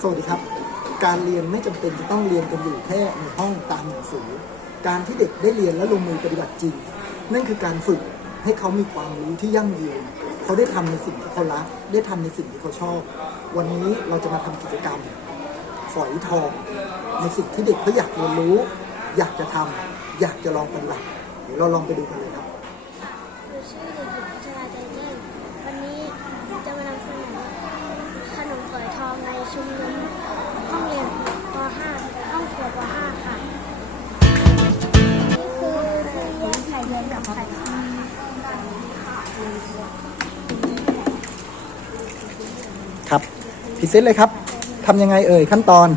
สวัสดีครับ การเรียนไม่จำเป็นจะต้องเรียนกันอยู่แค่ในห้องตามหนังสือ การที่เด็กได้เรียนและลงมือปฏิบัติจริง นั่นคือการฝึกให้เขามีความรู้ที่ยั่งยืน เขาได้ทำในสิ่งที่เขารัก ได้ทำในสิ่งที่เขาชอบ วันนี้เราจะมาทำกิจกรรม ฝอยทอง ในสิ่งที่เด็กเขาอยากเรียนรู้ อยากจะทำอยากจะลองปฏิบัติเดี๋ยวเราลองไปดูกันเลยครับ ชุมนุมห้องเรียนป .5 ห้องครัวป .5 ค่ะ นี่คือคือแยกไข่เย็นกับไข่ขาวค่ะครับพรีเซนต์เลยครับทำยังไงเอ่ยขั้นตอน